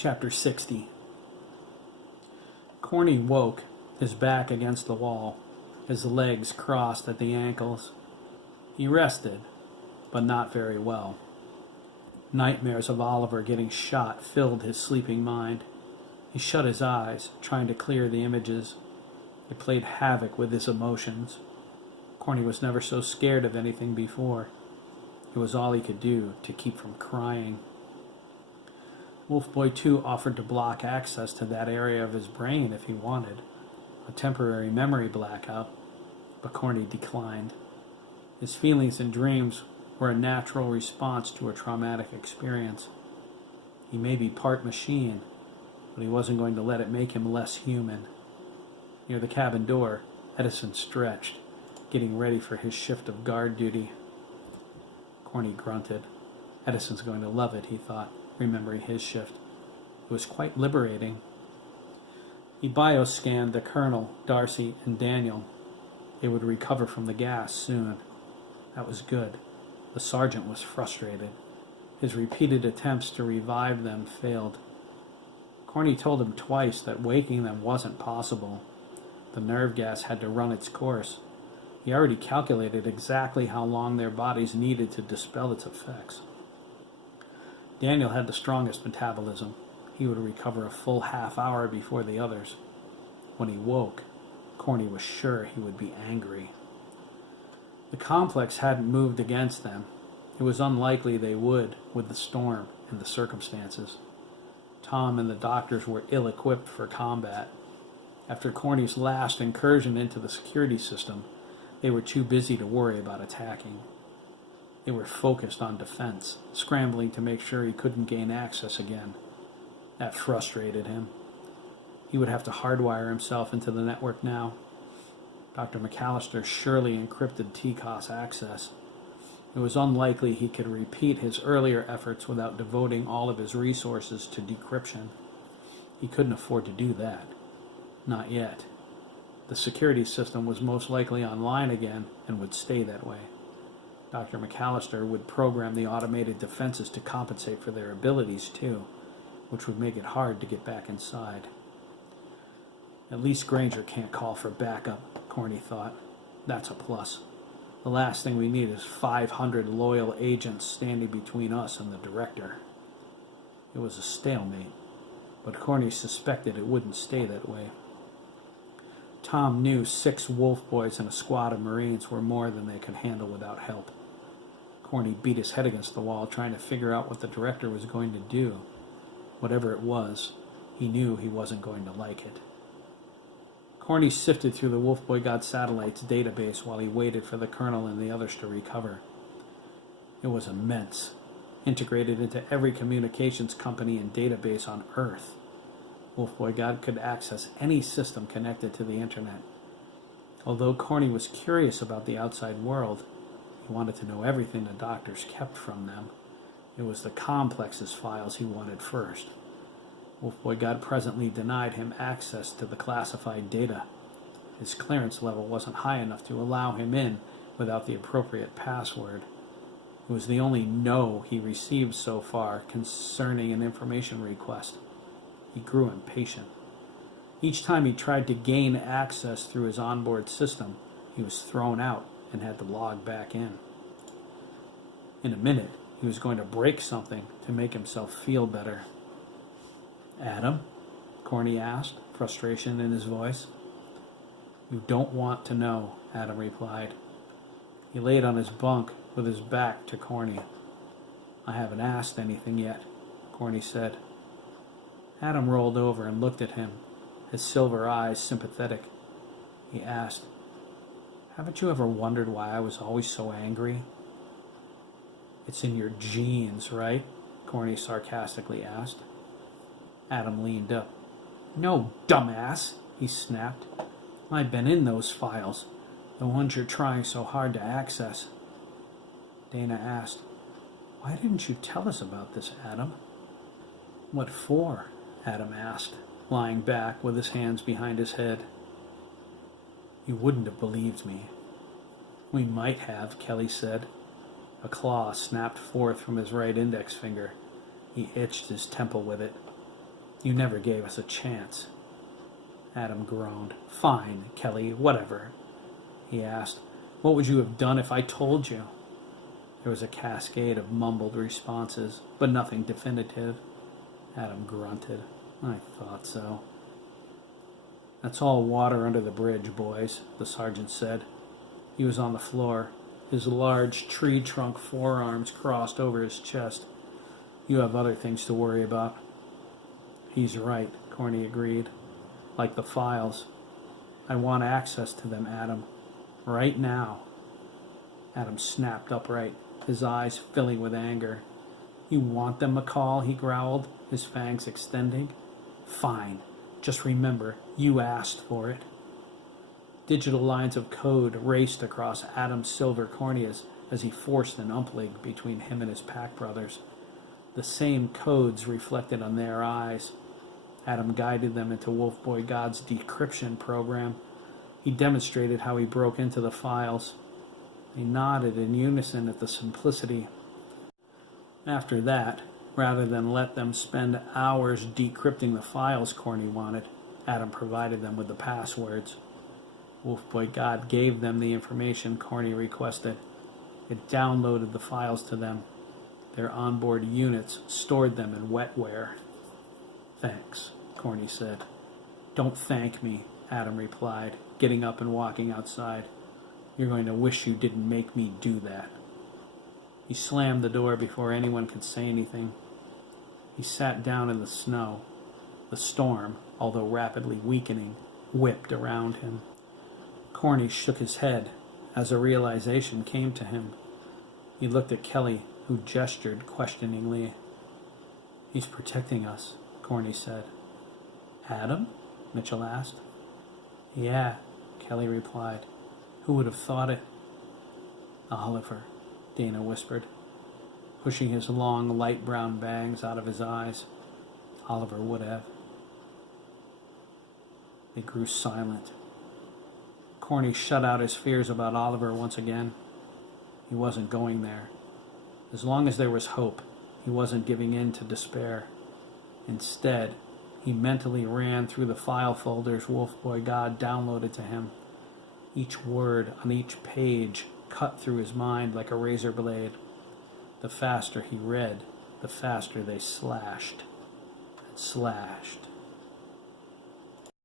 Chapter 60. Corny woke, his back against the wall, his legs crossed at the ankles. He rested, but not very well. Nightmares of Oliver getting shot filled his sleeping mind. He shut his eyes, trying to clear the images. They played havoc with his emotions. Corny was never so scared of anything before. It was all he could do to keep from crying. Wolfboy 2 offered to block access to that area of his brain if he wanted, a temporary memory blackout, but Corny declined. His feelings and dreams were a natural response to a traumatic experience. He may be part machine, but he wasn't going to let it make him less human. Near the cabin door, Edison stretched, getting ready for his shift of guard duty. Corny grunted. Edison's going to love it, he thought, remembering his shift. It was quite liberating. He bioscanned the Colonel, Darcy, and Daniel. They would recover from the gas soon. That was good. The sergeant was frustrated. His repeated attempts to revive them failed. Corny told him twice that waking them wasn't possible. The nerve gas had to run its course. He already calculated exactly how long their bodies needed to dispel its effects. Daniel had the strongest metabolism. He would recover a full half hour before the others. When he woke, Corny was sure he would be angry. The complex hadn't moved against them. It was unlikely they would, with the storm and the circumstances. Tom and the doctors were ill-equipped for combat. After Corny's last incursion into the security system, they were too busy to worry about attacking. They were focused on defense, scrambling to make sure he couldn't gain access again. That frustrated him. He would have to hardwire himself into the network now. Dr. McAllister surely encrypted TCOS access. It was unlikely he could repeat his earlier efforts without devoting all of his resources to decryption. He couldn't afford to do that. Not yet. The security system was most likely online again and would stay that way. Dr. McAllister would program the automated defenses to compensate for their abilities, too, which would make it hard to get back inside. At least Granger can't call for backup, Corny thought. That's a plus. The last thing we need is 500 loyal agents standing between us and the director. It was a stalemate, but Corny suspected it wouldn't stay that way. Tom knew 6 Wolf Boys and a squad of Marines were more than they could handle without help. Corny beat his head against the wall, trying to figure out what the director was going to do. Whatever it was, he knew he wasn't going to like it. Corny sifted through the Wolf Boy God Satellite's database while he waited for the Colonel and the others to recover. It was immense, integrated into every communications company and database on Earth. Wolf Boy God could access any system connected to the internet. Although Corny was curious about the outside world, he wanted to know everything the doctors kept from them. It was the complex's files he wanted first. Wolfboy God presently denied him access to the classified data. His clearance level wasn't high enough to allow him in without the appropriate password. It was the only no he received so far concerning an information request. He grew impatient. Each time he tried to gain access through his onboard system, he was thrown out and had to log back in. In a minute, he was going to break something to make himself feel better. "Adam?" Corny asked, frustration in his voice. "You don't want to know," Adam replied. He laid on his bunk with his back to Corny. "I haven't asked anything yet," Corny said. Adam rolled over and looked at him, his silver eyes sympathetic. He asked, "Haven't you ever wondered why I was always so angry?" "It's in your genes, right?" Corny sarcastically asked. Adam leaned up. "No, dumbass," he snapped. "I've been in those files, the ones you're trying so hard to access." Dana asked, "Why didn't you tell us about this, Adam?" "What for?" Adam asked, lying back with his hands behind his head. "You wouldn't have believed me." "We might have," Kelly said. A claw snapped forth from his right index finger. He itched his temple with it. You never gave us a chance. Adam groaned. Fine, Kelly, whatever. He asked, what would you have done if I told you? There was a cascade of mumbled responses, but nothing definitive. Adam grunted. I thought so. That's all water under the bridge, boys, the sergeant said. He was on the floor, his large tree trunk forearms crossed over his chest. You have other things to worry about. He's right, Corny agreed. Like the files. I want access to them, Adam. Right now. Adam snapped upright, his eyes filling with anger. You want them, McCall? He growled, his fangs extending. Fine. Just remember, you asked for it. Digital lines of code raced across Adam's silver corneas as he forced an uplink between him and his pack brothers. The same codes reflected on their eyes. Adam guided them into Wolfboy God's decryption program. He demonstrated how he broke into the files. They nodded in unison at the simplicity. After that, rather than let them spend hours decrypting the files Corny wanted, Adam provided them with the passwords. Wolfboy God gave them the information Corny requested. It downloaded the files to them. Their onboard units stored them in wetware. Thanks, Corny said. Don't thank me, Adam replied, getting up and walking outside. You're going to wish you didn't make me do that. He slammed the door before anyone could say anything. He sat down in the snow. The storm, although rapidly weakening, whipped around him. Corny shook his head as a realization came to him. He looked at Kelly, who gestured questioningly. He's protecting us, Corny said. Adam? Mitchell asked. Yeah, Kelly replied. Who would have thought it? Oliver, Dana whispered, pushing his long, light brown bangs out of his eyes. Oliver would have. They grew silent. Corny shut out his fears about Oliver once again. He wasn't going there. As long as there was hope, he wasn't giving in to despair. Instead, he mentally ran through the file folders Wolfboy God downloaded to him. Each word on each page cut through his mind like a razor blade. The faster he read, the faster they slashed and slashed